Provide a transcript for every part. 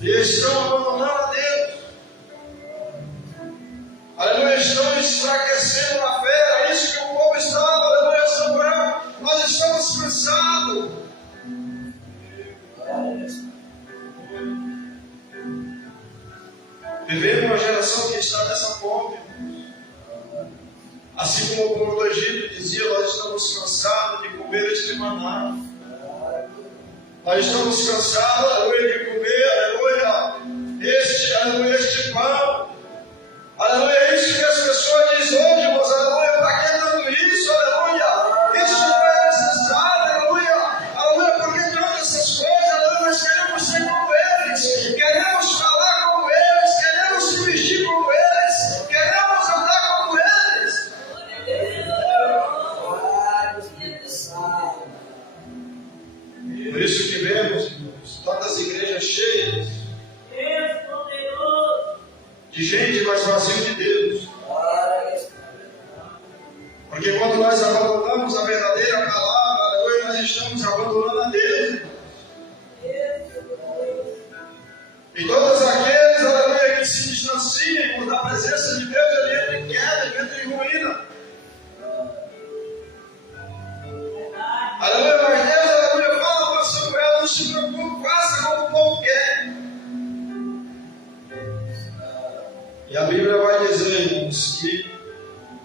E estão abandonando a Deus. Aleluia, estão enfraquecendo na fé. Era isso que o povo estava. Aleluia, Samuel. Nós estamos cansados. Vivemos uma geração que está nessa fome. Assim como o povo do Egito dizia, nós estamos cansados de comer este maná. Nós estamos cansados, aleluia, de comer, aleluia, este pão. Aleluia, é isso que as pessoas dizem hoje, irmãos, aleluia, para que tanto isso, aleluia? Isso não é necessário, aleluia, porque diante dessas coisas, aleluia, nós queremos ser como eles, queremos falar como eles, queremos se vestir como eles, queremos andar como eles. Por isso que vemos, irmãos, tantas igrejas cheias de gente, mas vazio de Deus. Porque quando nós abandonamos a verdadeira palavra, aleluia, nós estamos abandonando a Deus. E todos aqueles, aleluia, que se distanciam da presença de Deus, ele entra em queda, ele entra em ruína. Aleluia, mas Deus, aleluia, fala para Samuel, não se preocupe, faça como o povo quer. E a Bíblia vai dizer, irmãos, que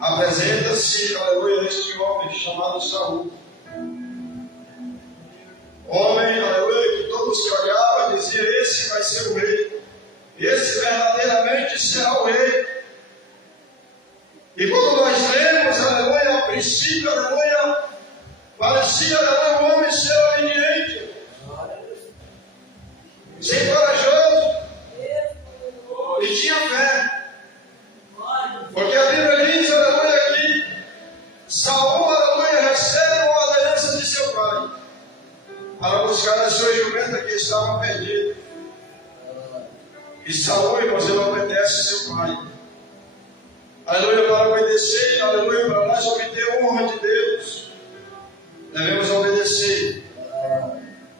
apresenta-se, aleluia, este homem chamado Saul. Homem, aleluia, que todos que olhavam diziam, esse vai ser o rei. Esse verdadeiramente será o rei. E quando nós lemos, aleluia, ao princípio, aleluia, parecia, aleluia, um homem ser obediente, ser corajoso, e tinha fé. Porque a Bíblia diz, aleluia, que Saul, aleluia, recebe uma ordenança de seu pai para buscar a sua jumenta que estava perdida. E Saul, irmãos, ele obedece seu pai. Aleluia, para obedecer, aleluia, para nós obter honra de Deus, devemos obedecer.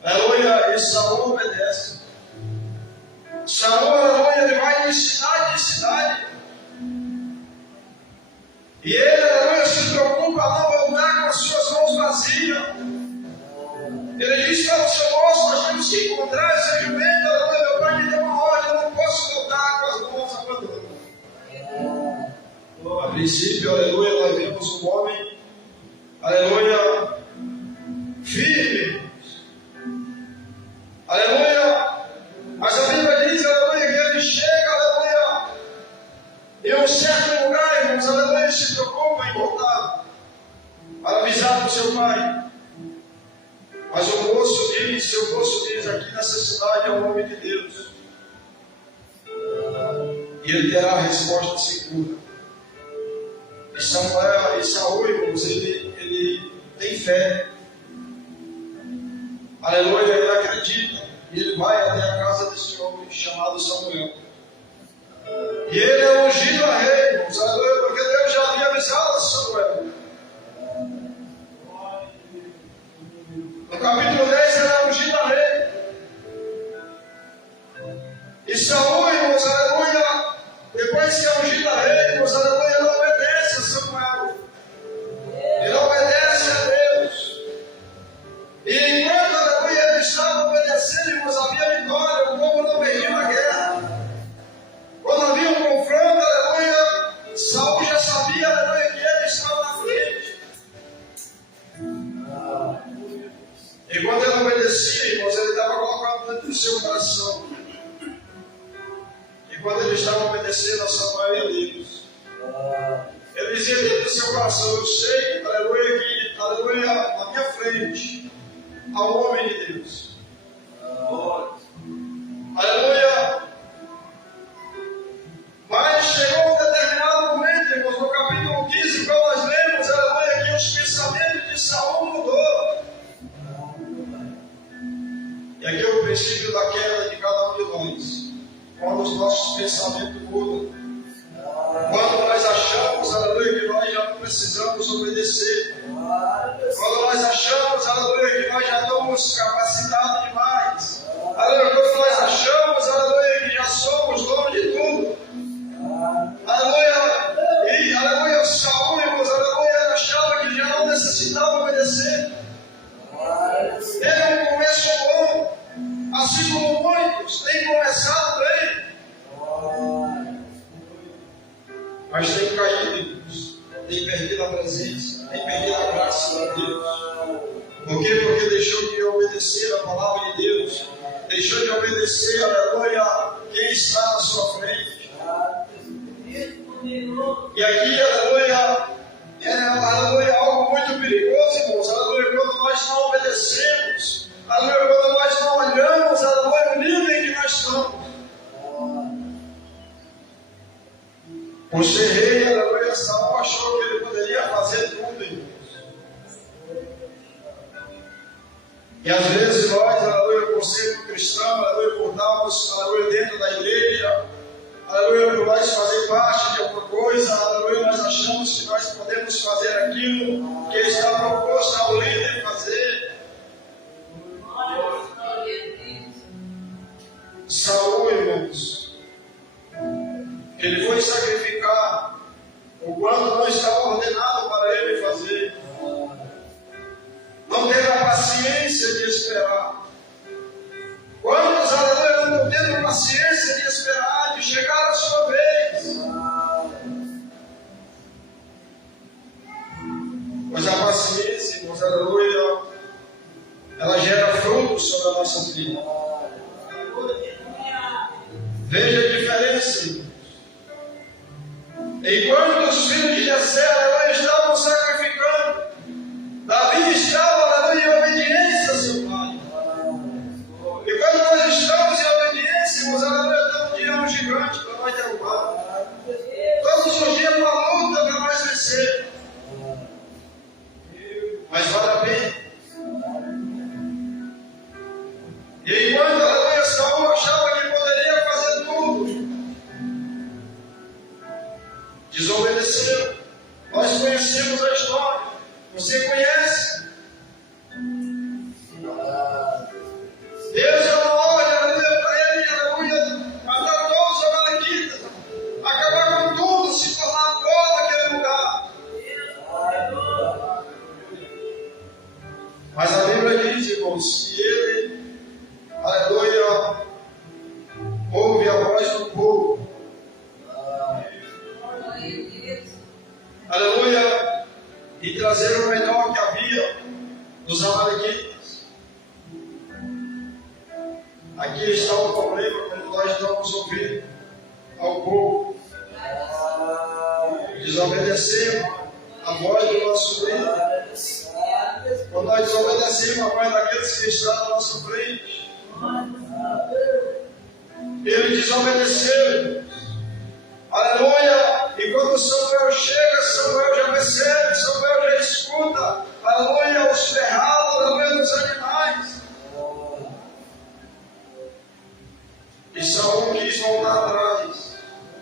Aleluia, e Saul obedece. Saul, aleluia, ele vai de cidade em cidade. E ele, aleluia, se preocupa a não voltar com as suas mãos vazias. Ele diz para o seu moço, nós temos que encontrar essa jumenta, aleluia, meu pai me deu uma ordem, eu não posso voltar com as mãos abandonadas. A princípio, aleluia, nós vemos um homem, aleluia, firme. Aleluia. Mas a Bíblia diz, aleluia, que ele chega, aleluia, em um certo lugar, irmãos, aleluia, se preocupa em voltar para avisar para o seu pai. Mas o moço diz, aqui nessa cidade é o nome de Deus. E ele terá a resposta segura. E Saul, irmãos, ele tem fé. Aleluia, ele acredita. E ele vai até a casa desse homem chamado Samuel. E ele é ungido a rei, irmãos, aleluia, porque Deus já havia avisado a Samuel. No capítulo 10 ele é ungido a rei. E Saul, irmãos, aleluia, depois que é ungido a rei, irmãos, aleluia, ele obedece a Samuel. Ele obedece a Deus. E enquanto, aleluia, ele estava obedecendo, irmãos, havia vitória, o povo não perdia a guerra. Quando havia um confronto, aleluia, Saul já sabia, aleluia, que ele estava na frente. E quando ele obedecia, irmãos, ele estava colocando dentro do seu coração. E quando ele estava obedecendo a Samuel e a Deus, ele dizia dentro do seu coração, eu sei, aleluia, que, aleluia, na minha frente, há um homem de Deus. Aleluia. Mas chegou um determinado momento, irmãos, no capítulo 15, quando nós lemos, aleluia, que os pensamentos de Saul mudou. E aqui é o princípio da queda de cada um de nós. Quando os nossos pensamentos mudam. Quando nós achamos, aleluia, que nós já não precisamos obedecer. Quando nós achamos, aleluia, que nós já estamos capacitados demais. Aleluia, quando nós achamos, assim como muitos têm começado bem, mas têm caído, têm perdido a presença, têm perdido a graça de Deus. Por quê? Porque deixou de obedecer a palavra de Deus, deixou de obedecer, aleluia, quem está na sua frente. E aqui, aleluia, aleluia, algo muito perigoso, irmãos, aleluia, quando nós não obedecemos, aleluia, quando nós não olhamos, aleluia, o nível em que nós estamos. Por ser rei, aleluia, Saul achou que ele poderia fazer tudo, irmãos. E às vezes nós, aleluia, por ser cristão, aleluia, por estarmos, aleluia, dentro da igreja, aleluia, por nós fazer parte de alguma coisa, aleluia, nós achamos que nós podemos fazer aquilo que está proposto ao líder fazer. Saul, irmãos, ele foi sacrificar o quanto não estava ordenado para ele fazer. Não teve a paciência de esperar. Quantos, aleluia, não estão tendo paciência de esperar, de chegar a sua vez? Mas a paciência, irmãos, aleluia, ela gera frutos sobre as nossas vidas. Veja a diferença, irmãos. Enquanto os filhos de Jessé, aleluia, estavam sacrificando, Davi estava, aleluia, em obediência ao seu pai. E quando nós estamos em obediência, irmãos, aleluia, todo dia é um gigante para nós derrubar. Todos os dias uma luta para nós vencer. Mas vale a pena. E enquanto, aleluia, Saul achava que poderia fazer tudo, desobedeceu. Nós conhecemos a história. Você conhece? Deus é uma ordem, aleluia, para ele, aleluia, matar todos os amalequitas, acabar com tudo, se tornar pó naquele lugar. Mas a Bíblia diz, irmãos, que ele, aleluia, ouve a voz do povo. Aleluia, e trazer o melhor que havia dos amalequitas. Aqui está o problema quando nós estamos ouvindo ao povo. Desobedecemos a voz do nosso líder. Quando nós desobedecemos a voz daqueles que estão na nossa frente. Ele desobedeceu. Aleluia! E quando Samuel chega, Samuel já recebe, Samuel já escuta. Aleluia! Os ferrados, aleluia, dos animais. E Saul quis voltar atrás,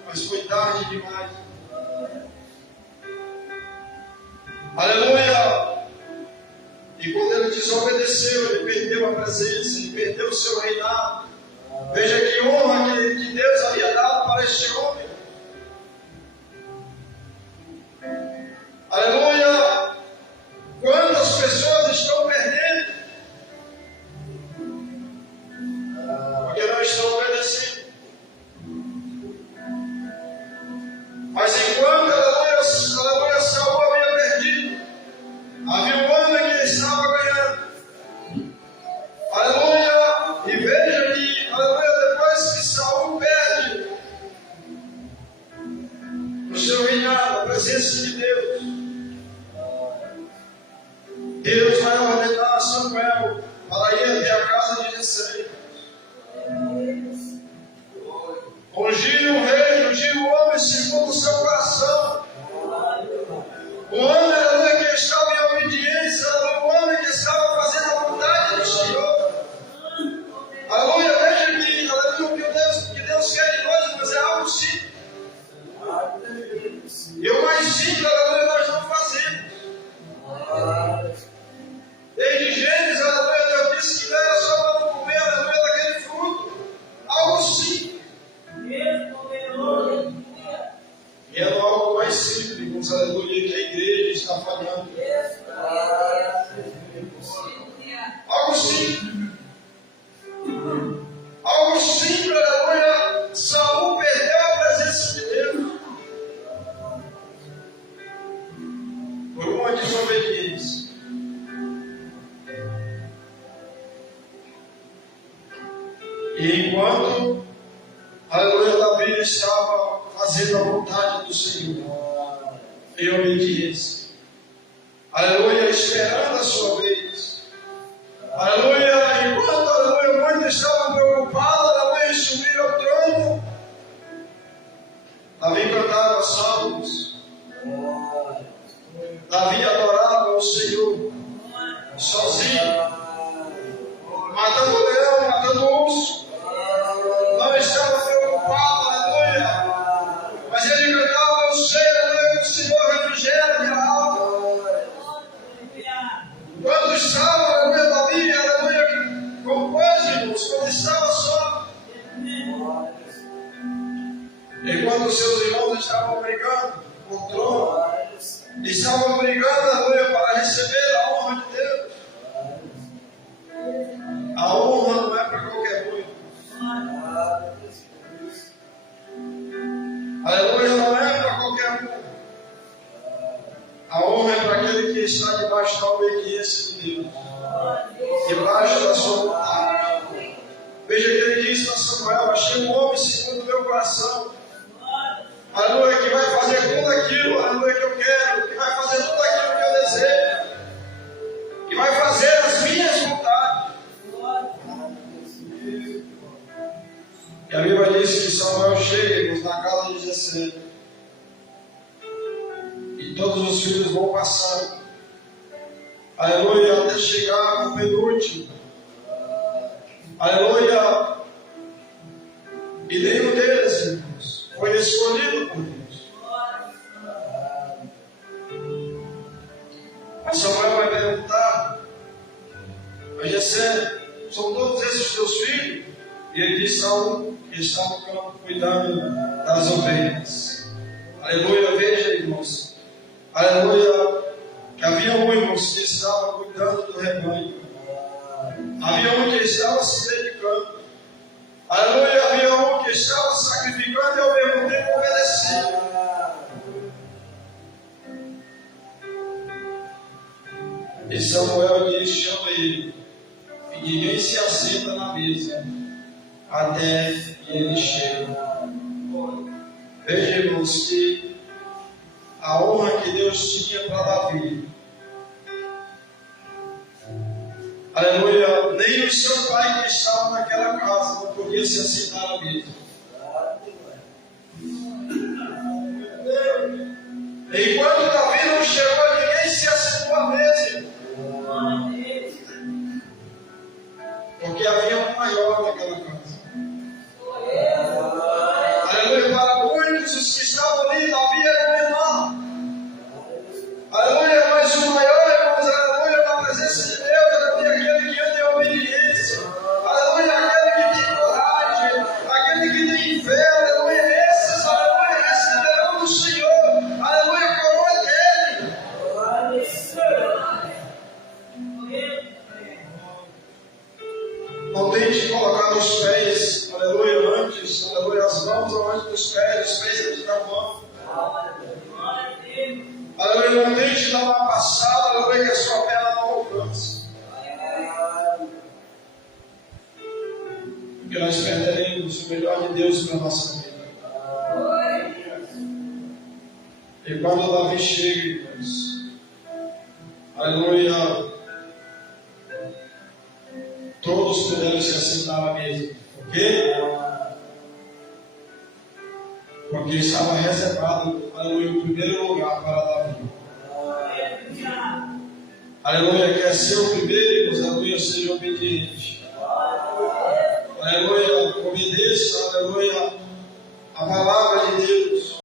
mas foi tarde demais. Aleluia! E quando ele desobedeceu, ele perdeu a presença, ele perdeu o seu reinado. Veja que honra que Deus havia dado para este homem. Aleluia! Quantas pessoas estão perdendo? Porque não estão obedecendo. Mas enquanto, aleluia, Saul havia perdido, havia um homem que ele estava ganhando. Aleluia! E veja que, aleluia, depois que Saul perde o seu reinado, a presença de Deus, Deus vai ordenar a Samuel para ir até a casa de Jessé. algo simples, aleluia, Saul perdeu a presença de Deus por uma desobediência. E enquanto, aleluia, Davi estava fazendo a vontade do Senhor, em obediência, aleluia, esperando a sua vez, aleluia, enquanto, aleluia, muitos estavam preocupados, aleluia, em subir ao trono, Davi cantava salmos, Davi adorava o Senhor, sozinho, matando leão, matando urso, não estava preocupado, aleluia, mas ele cantava, eu sei, aleluia, que o Senhor refrigera minha alma. Quando estava, aleluia, Davi, aleluia, compôs, irmãos, quando estava só, enquanto seus irmãos estavam brigando por trono, estavam brigando, aleluia, para receber a honra de Deus. A honra não é para qualquer um. Aleluia, não é para qualquer um. A honra é para aquele que está debaixo da obediência de Deus, debaixo da sua vontade. Veja que ele disse a Samuel: achei um homem segundo o meu coração, aleluia, que vai fazer tudo aquilo, aleluia, que eu quero, que vai fazer tudo aquilo que eu desejo, que vai fazer as minhas vontades. E a Bíblia diz que Samuel chega na casa de Jessé, e todos os filhos vão passando, aleluia, até chegar no penúltimo, aleluia, e nenhum deles, irmãos, foi escolhido por Deus. Mas Samuel vai perguntar a Jessé: são todos esses teus filhos? E ele diz: Saul, que está no campo cuidando das ovelhas. Aleluia, veja, irmãos, aleluia, que havia um, irmãos, que estava cuidando do rebanho, havia um que estava se dedicando, aleluia, havia um que estava sacrificando e ao mesmo tempo obedecia. E Samuel diz: chama ele, e ninguém se assenta na mesa até que ele chegue. Veja, irmãos, que a honra que Deus tinha para Davi, aleluia, nem o seu pai que estava naquela casa não podia se assentar à mesa. Enquanto Davi não chegou, ninguém se assentou à mesa, porque havia um maior naquela casa. Aleluia, para muitos os que estavam ali, Davi era o menor. Aleluia, mas o maior, irmãos, aleluia, na presença de Deus, aleluia, aquele que anda em obediência, aleluia, aquele que tem coragem, aquele que tem fé, aleluia, esses, aleluia, receberão do Senhor, aleluia, a coroa dele. Não tente colocar os pés, aleluia, antes, aleluia, as mãos antes dos pés, os pés antes da mão. Aleluia, não tente dar uma passada, aleluia, que a sua perna não alcance. Porque nós perderemos o melhor de Deus para a nossa vida. E quando Davi chega, irmãos, aleluia, todos puderam se assentar à mesa. Por quê? Porque estava reservado, aleluia, o primeiro lugar para Davi. Aleluia, quer ser o primeiro, irmãos, aleluia, seja obediente. Aleluia, obedeça, aleluia, a palavra de Deus.